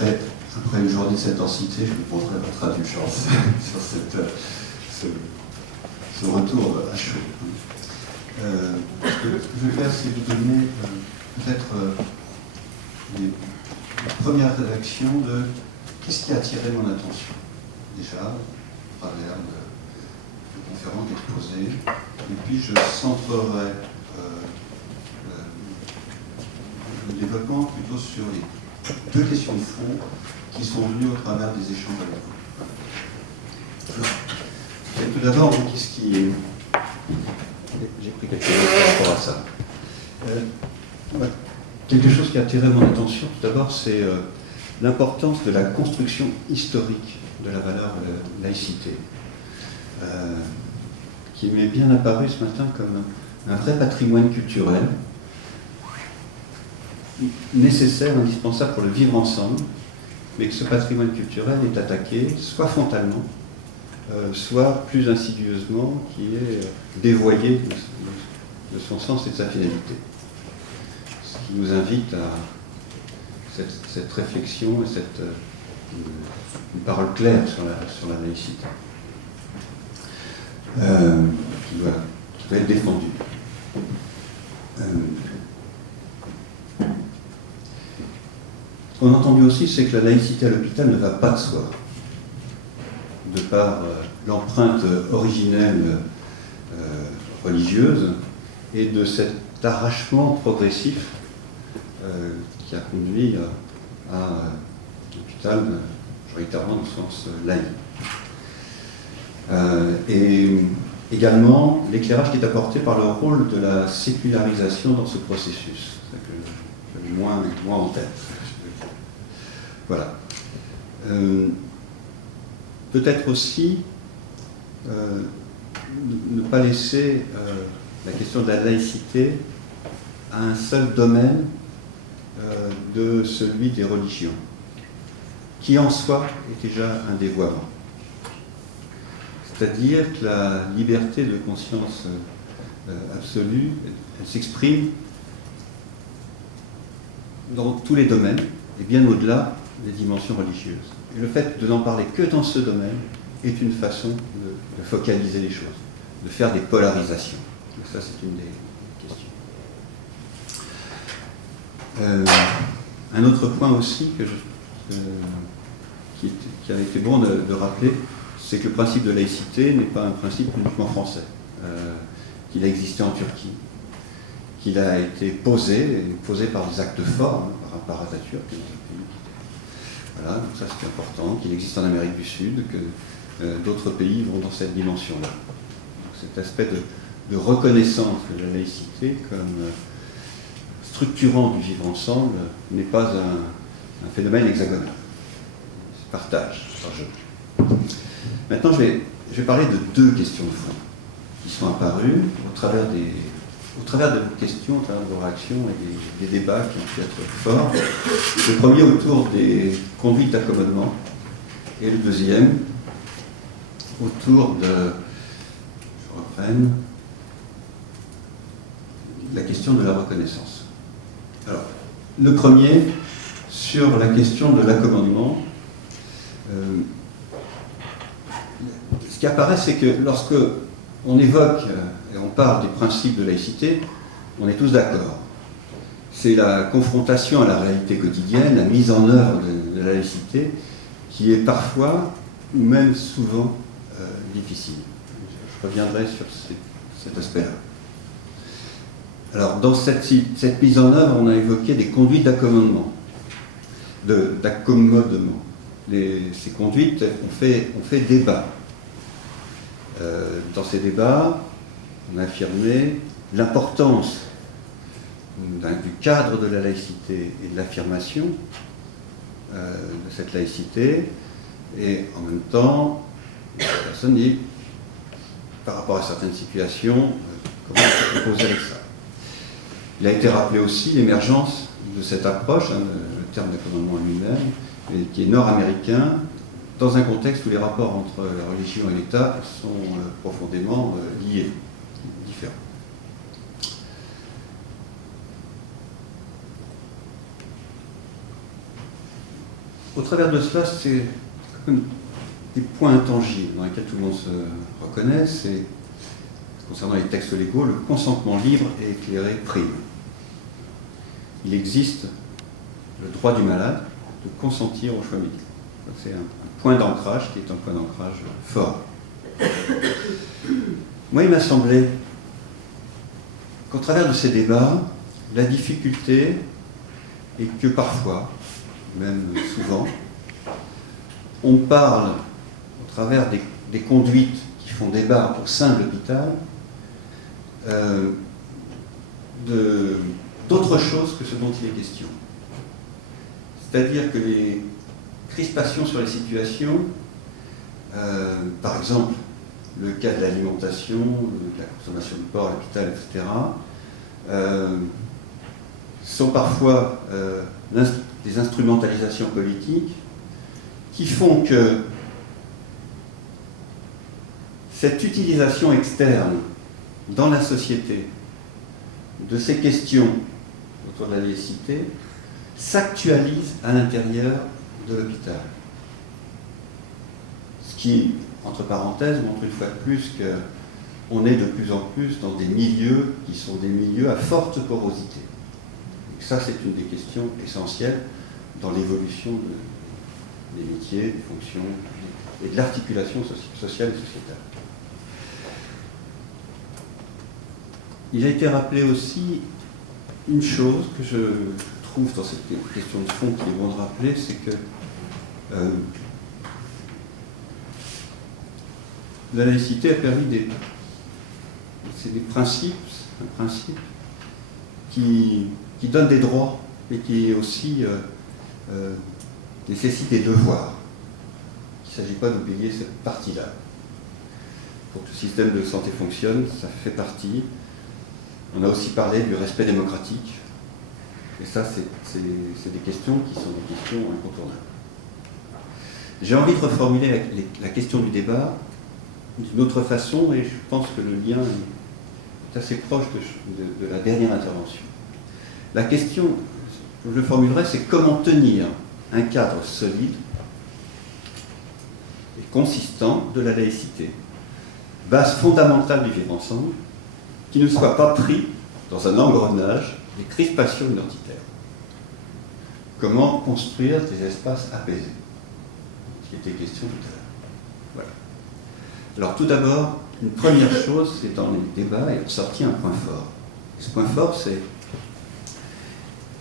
après une journée de cette densité, je vous demanderai votre indulgence sur ce retour à chaud. Ce que je vais faire, c'est vous donner peut-être les premières réactions de qu'est-ce qui a attiré mon attention, déjà, à travers de conférences, d'exposés, et puis je centrerai le développement plutôt sur les deux questions de fond qui sont venues au travers des échanges avec vous. Et tout d'abord, qu'est-ce qui est... J'ai pris quelque chose par rapport à ça. Quelque chose qui a attiré mon attention, tout d'abord, c'est l'importance de la construction historique de la valeur laïcité, qui m'est bien apparu ce matin comme un vrai patrimoine culturel, nécessaire, indispensable pour le vivre ensemble, mais que ce patrimoine culturel est attaqué soit frontalement, soit plus insidieusement, qui est dévoyé de son sens et de sa finalité. Ce qui nous invite à cette réflexion et une parole claire sur la laïcité, qui doit être défendue. Ce qu'on a entendu aussi, c'est que la laïcité à l'hôpital ne va pas de soi, de par l'empreinte originelle religieuse et de cet arrachement progressif qui a conduit à l'hôpital majoritairement dans le sens laïque. Et également l'éclairage qui est apporté par le rôle de la sécularisation dans ce processus, que j'ai moins en tête. Voilà. Peut-être aussi ne pas laisser la question de la laïcité à un seul domaine de celui des religions, qui en soi est déjà un dévoiement. C'est-à-dire que la liberté de conscience absolue, elle s'exprime dans tous les domaines, et bien au-delà des dimensions religieuses. Et le fait de n'en parler que dans ce domaine est une façon de focaliser les choses, de faire des polarisations. Donc ça, c'est une des questions. Un autre point aussi qui a été bon de rappeler, c'est que le principe de laïcité n'est pas un principe uniquement français, qu'il a existé en Turquie, qu'il a été posé par des actes forts, par Atatürk. Voilà, donc ça c'est important, qu'il existe en Amérique du Sud, que d'autres pays vont dans cette dimension-là. Cet aspect de reconnaissance de la laïcité comme structurant du vivre ensemble n'est pas un phénomène hexagonal. C'est partage, partage. Maintenant, je vais parler de deux questions de fond qui sont apparues au travers de vos questions, au travers de vos réactions et des débats qui ont pu être forts. Le premier autour des conduites d'accommodement et le deuxième autour de, je reprenne, la question de la reconnaissance. Alors, le premier, sur la question de l'accommodement, ce qui apparaît, c'est que lorsque on évoque et on parle des principes de laïcité, on est tous d'accord. C'est la confrontation à la réalité quotidienne, la mise en œuvre de la laïcité, qui est parfois, ou même souvent, difficile. Je reviendrai sur cet aspect-là. Alors, dans cette mise en œuvre, on a évoqué des conduites d'accommodement. Ces conduites ont fait débat. Dans ces débats, on a affirmé l'importance du cadre de la laïcité et de l'affirmation de cette laïcité, et en même temps, la personne dit, par rapport à certaines situations, comment on peut composer avec ça. Il a été rappelé aussi l'émergence de cette approche, le terme d'accommodement lui-même, qui est nord-américain, dans un contexte où les rapports entre la religion et l'État sont profondément liés, différents. au travers de cela, c'est comme des points intangibles dans lesquels tout le monde se reconnaît. C'est, concernant les textes légaux, le consentement libre et éclairé prime. Il existe le droit du malade de consentir aux choix médicaux. C'est un point d'ancrage qui est un point d'ancrage fort. Moi, il m'a semblé qu'au travers de ces débats, la difficulté est que parfois, même souvent, on parle au travers des conduites qui font débat au sein de l'hôpital d'autre chose que ce dont il est question. C'est-à-dire que les crispations sur les situations, par exemple, le cas de l'alimentation, de la consommation de porc à l'hôpital, etc., sont parfois des instrumentalisations politiques qui font que cette utilisation externe dans la société de ces questions autour de la laïcité s'actualise à l'intérieur de l'hôpital. Ce qui, entre parenthèses, montre une fois de plus qu'on est de plus en plus dans des milieux qui sont des milieux à forte porosité. Et ça, c'est une des questions essentielles dans l'évolution des métiers, des fonctions et de l'articulation sociale et sociétale. Il a été rappelé aussi une chose que je trouve dans cette question de fond qui est bon de rappeler, c'est que la laïcité a permis c'est des principes, un principe qui donne des droits et qui aussi nécessite des devoirs. Il ne s'agit pas d'oublier cette partie-là. Pour que le système de santé fonctionne, ça fait partie. On a aussi parlé du respect démocratique. Et ça, c'est des questions qui sont des questions incontournables. J'ai envie de reformuler la question du débat d'une autre façon, et je pense que le lien est assez proche de la dernière intervention. La question, je le formulerai, c'est comment tenir un cadre solide et consistant de la laïcité, base fondamentale du vivre ensemble, qui ne soit pas pris dans un engrenage des crispations identitaires. Comment construire des espaces apaisés, ce qui était question tout à l'heure. Voilà. Alors tout d'abord, une première chose, c'est dans les débats est sorti un point fort. Et ce point fort, c'est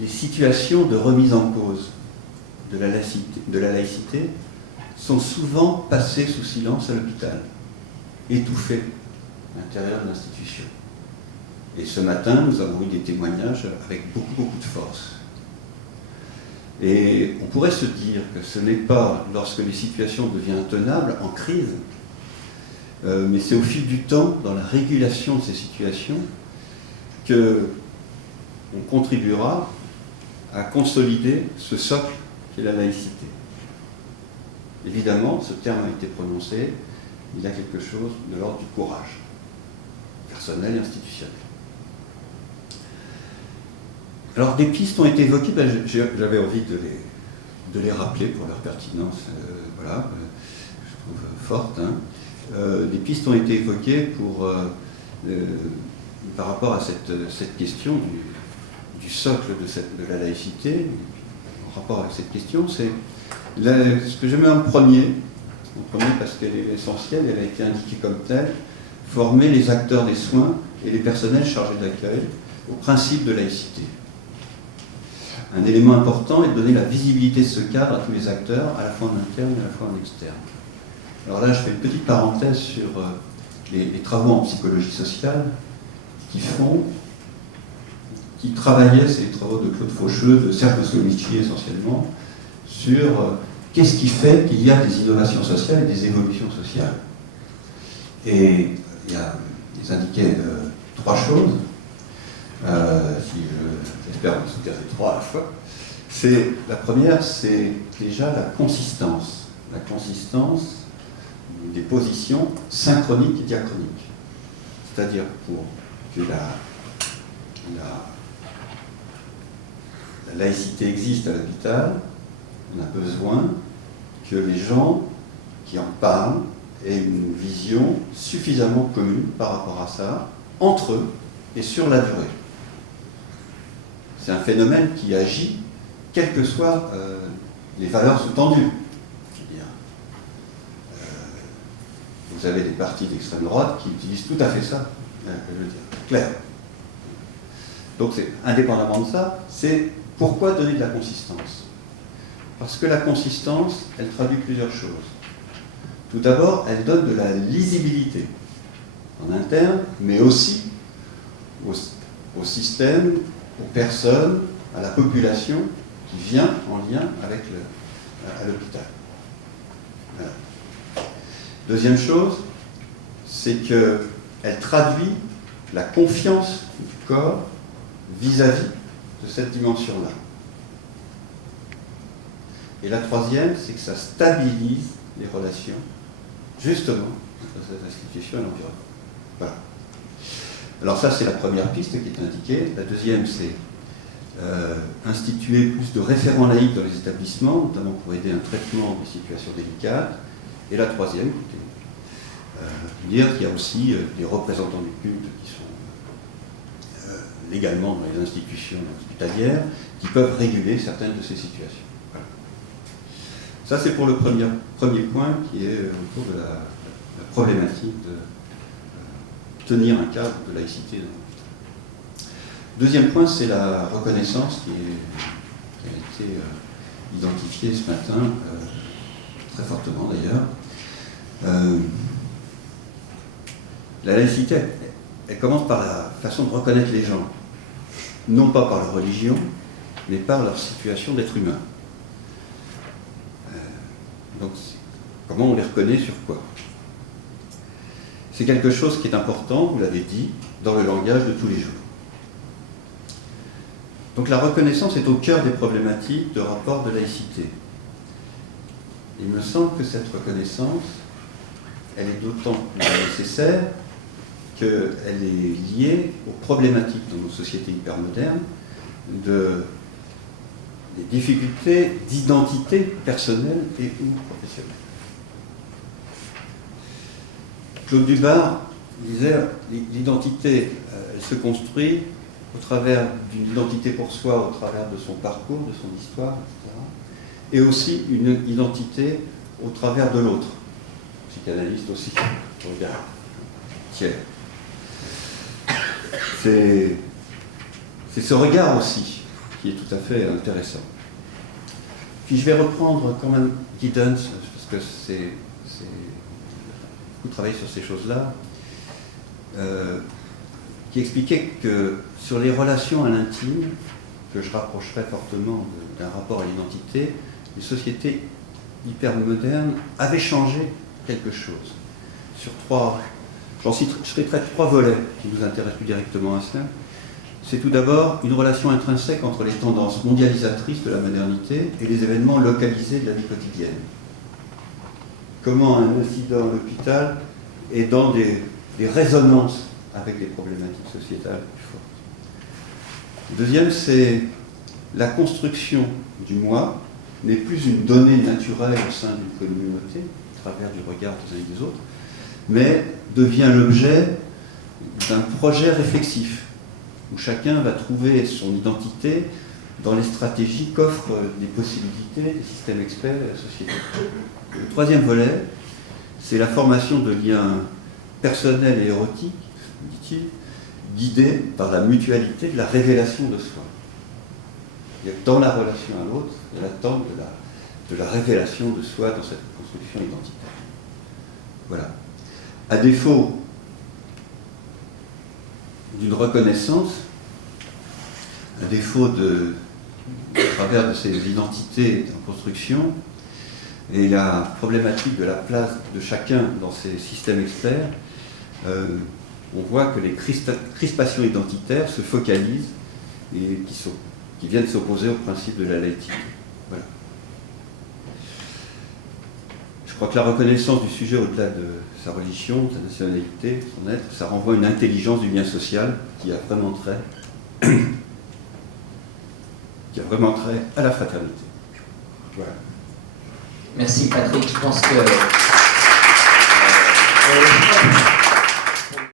les situations de remise en cause de la laïcité sont souvent passées sous silence à l'hôpital, étouffées à l'intérieur de l'institution. Et ce matin, nous avons eu des témoignages avec beaucoup de force. Et on pourrait se dire que ce n'est pas lorsque les situations deviennent intenables, en crise, mais c'est au fil du temps, dans la régulation de ces situations, qu'on contribuera à consolider ce socle qu'est la laïcité. Évidemment, ce terme a été prononcé, il a quelque chose de l'ordre du courage, personnel et institutionnel. Alors, des pistes ont été évoquées, j'avais envie de les rappeler pour leur pertinence, je trouve forte. Des pistes ont été évoquées par rapport à cette question du socle de la laïcité. En rapport avec cette question, c'est ce que je mets en premier parce qu'elle est essentielle, elle a été indiquée comme telle, former les acteurs des soins et les personnels chargés de l'accueil au principe de laïcité. Un élément important est de donner la visibilité de ce cadre à tous les acteurs, à la fois en interne et à la fois en externe. Alors là, je fais une petite parenthèse sur les travaux en psychologie sociale qui travaillaient, c'est les travaux de Claude Faucheux, de Serge Moscovici essentiellement, sur qu'est-ce qui fait qu'il y a des innovations sociales et des évolutions sociales. Et ils indiquaient trois choses. J'espère vous dire les trois à la fois. La première, c'est déjà la consistance des positions synchroniques et diachroniques. C'est-à-dire pour que la laïcité existe à l'hôpital, On a besoin que les gens qui en parlent aient une vision suffisamment commune par rapport à ça, entre eux et sur la durée. C'est un phénomène qui agit, quelles que soient les valeurs sous-tendues. Vous avez des partis d'extrême droite qui utilisent tout à fait ça, je veux dire, clair. Donc, indépendamment de ça, c'est pourquoi donner de la consistance? Parce que la consistance, elle traduit plusieurs choses. Tout d'abord, elle donne de la lisibilité en interne, mais aussi au système, aux personnes, à la population qui vient en lien avec à l'hôpital. Voilà. Deuxième chose, c'est qu'elle traduit la confiance du corps vis-à-vis de cette dimension-là. Et la troisième, c'est que ça stabilise les relations, justement, entre cette institution et l'environnement. Voilà. Alors ça, c'est la première piste qui est indiquée. La deuxième, c'est instituer plus de référents laïcs dans les établissements, notamment pour aider un traitement des situations délicates. Et la troisième, dire qu'il y a aussi des représentants du culte qui sont légalement dans les institutions hospitalières, qui peuvent réguler certaines de ces situations. Voilà. Ça, c'est pour le premier point qui est autour de la problématique de tenir un cadre de laïcité dans l'hôpital. Deuxième point, c'est la reconnaissance qui a été identifiée ce matin, très fortement d'ailleurs. La laïcité, elle commence par la façon de reconnaître les gens, non pas par leur religion, mais par leur situation d'être humain. Donc, comment on les reconnaît sur quoi? C'est quelque chose qui est important, vous l'avez dit, dans le langage de tous les jours. Donc la reconnaissance est au cœur des problématiques de rapport de laïcité. Il me semble que cette reconnaissance, elle est d'autant plus nécessaire qu'elle est liée aux problématiques dans nos sociétés hypermodernes des difficultés d'identité personnelle et ou professionnelle. Claude Dubar disait l'identité, elle se construit au travers d'une identité pour soi, au travers de son parcours, de son histoire, etc. Et aussi une identité au travers de l'autre. Psychanalyste aussi, regarde, tiens. C'est ce regard aussi qui est tout à fait intéressant. Puis je vais reprendre quand même Giddens, parce que c'est beaucoup travaillé sur ces choses-là, qui expliquait que sur les relations à l'intime, que je rapprocherais fortement d'un rapport à l'identité, les sociétés hypermodernes avaient changé quelque chose. Sur je traiterai trois volets qui nous intéressent plus directement à cela. C'est tout d'abord une relation intrinsèque entre les tendances mondialisatrices de la modernité et les événements localisés de la vie quotidienne. Comment un incident à l'hôpital est dans des résonances avec des problématiques sociétales plus fortes. Deuxième, c'est la construction du moi n'est plus une donnée naturelle au sein d'une communauté, à travers du regard des uns et des autres, mais devient l'objet d'un projet réflexif, où chacun va trouver son identité dans les stratégies qu'offrent les possibilités des systèmes experts et la société. Le troisième volet, c'est la formation de liens personnels et érotiques, dit-il, guidés par la mutualité de la révélation de soi. Il y a dans la relation à l'autre, l'attente de la révélation de soi dans cette construction identitaire. Voilà. À défaut d'une reconnaissance, à défaut à travers de ces identités en construction, et la problématique de la place de chacun dans ces systèmes experts, on voit que les crispations identitaires se focalisent et qui viennent s'opposer au principe de la laïcité. Voilà. Je crois que la reconnaissance du sujet au-delà de sa religion, de sa nationalité, de son être, ça renvoie à une intelligence du lien social qui a vraiment trait à la fraternité. Voilà. Merci Patrick, je pense que